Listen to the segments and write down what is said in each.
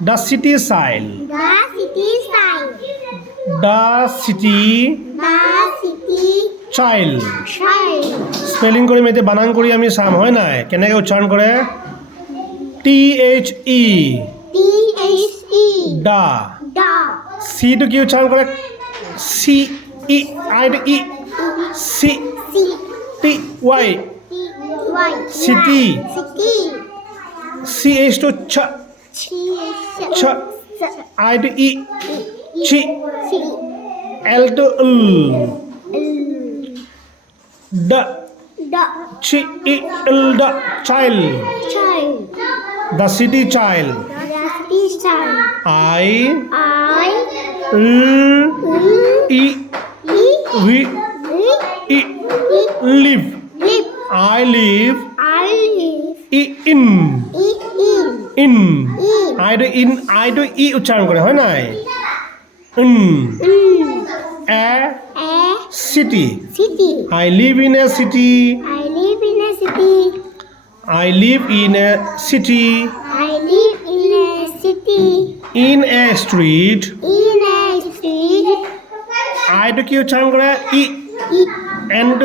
The city child. The city child. The city The city child. child. Spelling কৰিম এতিয়া বানান কৰি আমি চাম হয় নাই কেনেকৈ উচ্চাৰণ কৰে THE THE. The The. চি টো কি উচ্চাৰণ কৰে CE I to E C C. T Y Y. City. City. CH টো ছ Ch. I to E chi C. L to the The chi the child child. the city child The city child. I I. E we E. live Live. I live I live. in In. I do in I do E উচ্চাৰণ কৰে হয় নাই in a A city city. I live in a city I live in a city. I live in a city I live in a city. in a street In a street. I do কি উচ্চাৰণ কৰে E and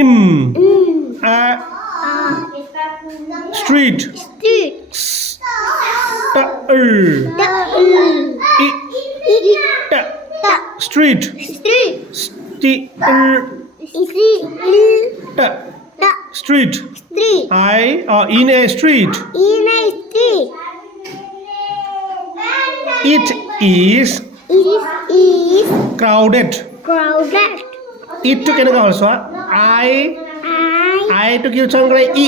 in a street Street. t street Street. street Street. I in a street In a street. it is It is crowded crowded. it to কেনেকৈ হ'ল চোৱা I to কি উচ্চাৰণ কৰে E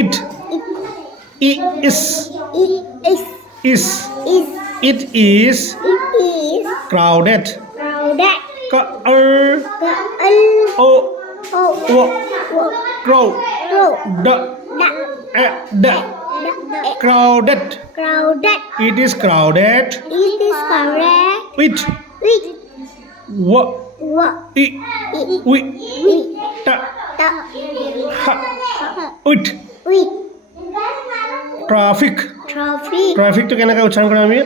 it is Is. it is crowded Crowded. o crowd the crowded Crowded. it is crowded It is crowded. with What? we with traffic Traffic. traffic to কেনেকৈ উচ্চাৰণ কৰিম আমি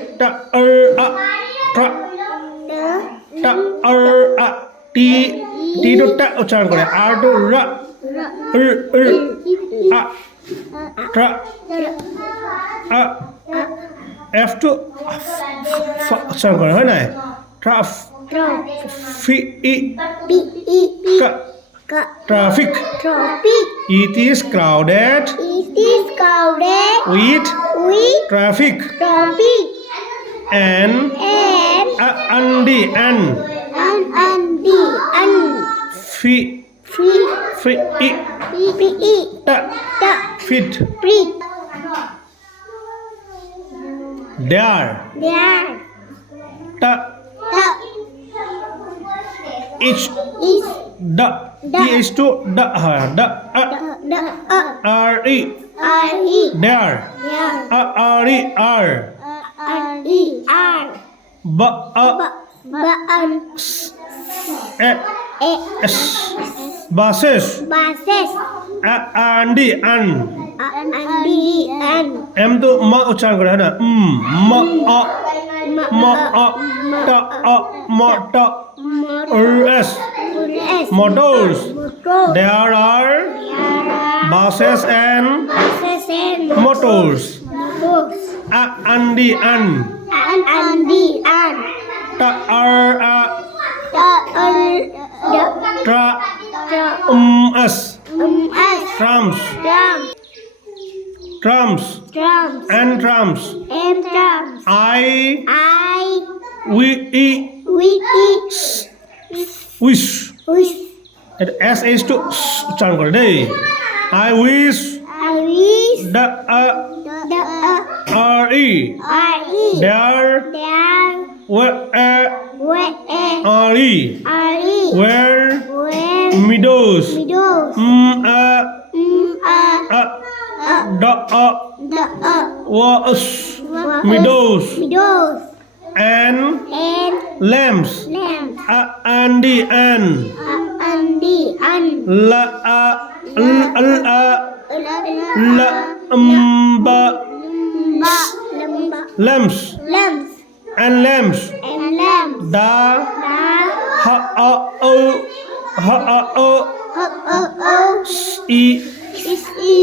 T to টা উচ্চাৰণ কৰে R to ra F to উচ্চাৰণ কৰে হয় নাই traffic it is crowded It is crowded with with traffic traffic and and the and fit there each the is to the re there buses and M to ma উচ্চাৰণ কৰে হয় না motors there are buses and motors and trams and trams I wish S is to উচ্চাৰণ কৰে দেই I wish the RE there were RE where meadows was meadows and lambs and la Lamps Lamps and lamps. and lamps. Da ha a o e Is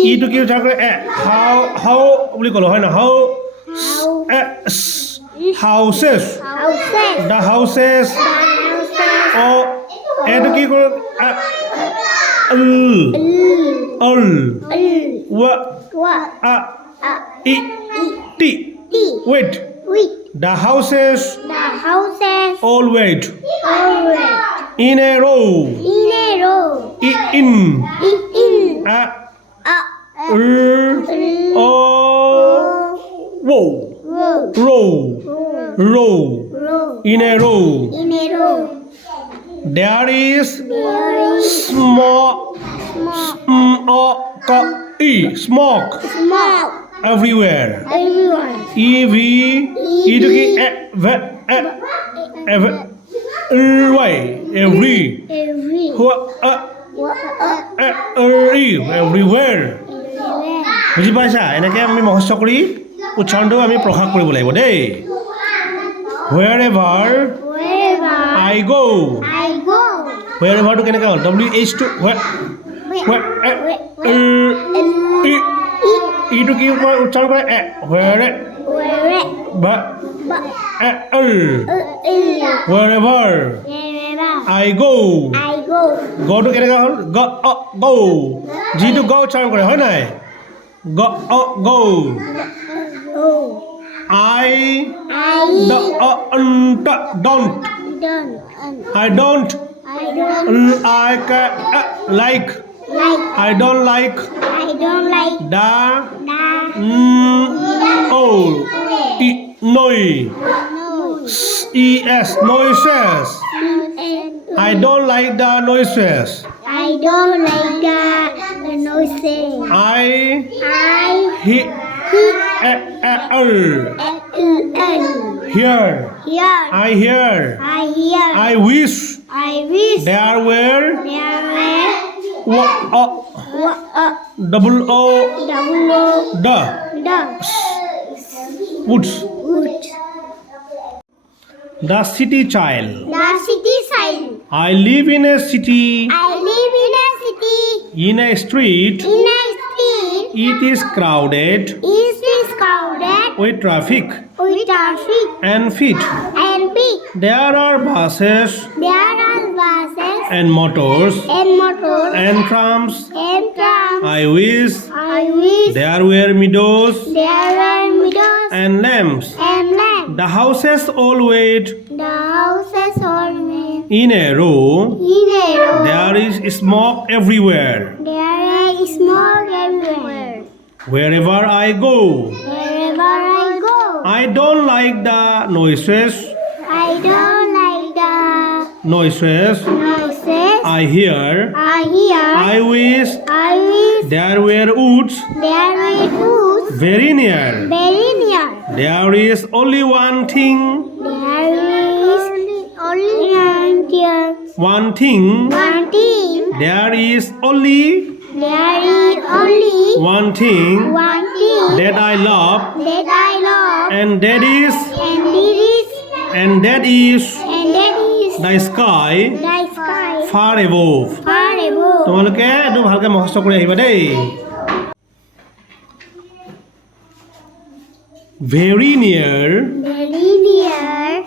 e টো কি উচ্চাৰণ কৰে এ how বুলি ক'লো হয় না how houses houses. the houses o এটো কি কৰোঁ wa a e t wait the houses The houses all wait always in a row in a row. in In a a o row row. row in a row In a row. there is There is smoke smoke smoke everywhere everywhere. ev e to ki every Every everywhere everywhere. বুজি পাইছা এনেকৈ আমি মুখস্থ কৰি উচ্চাৰণটো আমি প্ৰকাশ কৰিব লাগিব দেই wherever Wherever I go I go. wherever টো কেনেকৈ হ'ল WH টো ই টো কি উচ্চাৰণ কৰে wherever Wherever I go I go. go টো কেনেকৈ হ'ল go যিটো go উচ্চাৰণ কৰে হয় নাই go Oh. I don't Don't. I don't I don't like like. I don't like I don't like the noises. I don't like the noises. I don't like the noises. I Here. hear. Here. I hear. I hear. I wish I wish there were there double O double O the the woods. wood. The city child. The city sign. I live in a city. I live in a city. In a street. In a street. It is crowded Is crowded with traffic with traffic and feet. and big. There are buses There are buses and motors and motors and trams. and trams. I wish I wish there were meadows there are meadows and lamps. and lamps. The houses all wait The houses always in a row. in a row. There is smoke everywhere. There is smoke everywhere. Wherever I go, Wherever I go, I don't like the noises. I don't like the Noises noises. I hear. I hear. I wish I wish there were woods there were woods very near. very near. There is only one thing. There is only One thing. one thing. There is only There is only one thing one thing that I love, that I love, and that is that is the sky the sky far above. far above. তোমালোকে এইটো ভালকৈ মুখস্থ কৰি আহিবা দেই very near Very near.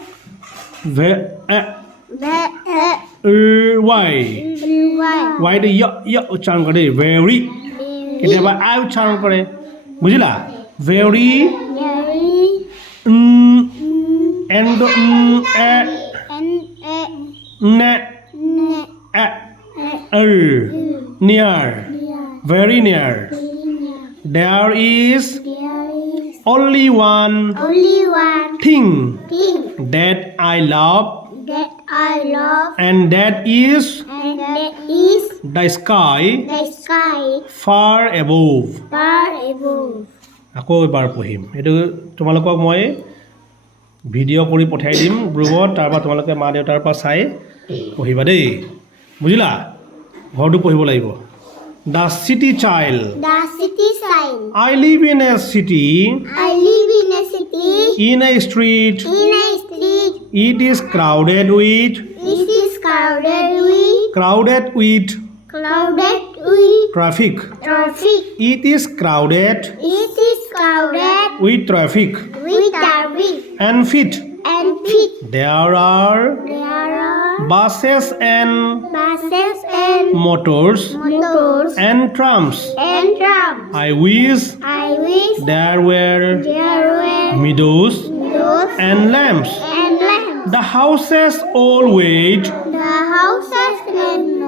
why Why? why the উচ্চাৰণ কৰে very কেতিয়াবা I উচ্চাৰণ কৰে বুজিলা very Very and near very near there is only one only one thing thing that I love, that I love, and that is and that is the sky the sky far above. far above. আকৌ এবাৰ পঢ়িম এইটো তোমালোকক মই ভিডিঅ' কৰি পঠাই দিম গ্ৰুপত তাৰপৰা তোমালোকে মা দেউতাৰ পৰা চাই পঢ়িবা দেই বুজিলা ঘৰটো পঢ়িব লাগিব The city child. The city sign. I live in a city I live In a street, In a street, it is crowded with it is crowded with traffic. traffic. It is crowded It is crowded with traffic with traffic and feet. and feet. There are There are buses and buses and motors motors and trams. and trams. I wish I wish there were there were meadows windows and lamps. and lamps. The houses all wait The houses and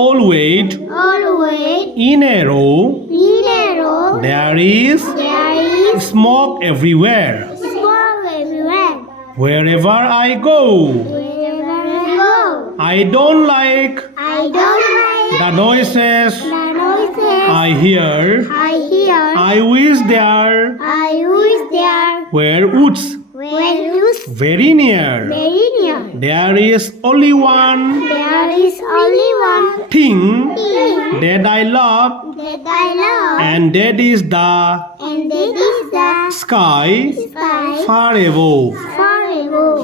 all wait always in a row. in a row. There is There is smoke everywhere. smoke everywhere. Wherever I go, Wherever I go, I don't like I don't like the noises the noises I hear. I hear. I wish there I wish there were woods were used very near. very near. There is only one There is only one thing thing that I love, that I love, and that is the and that is the sky sky far above. forever.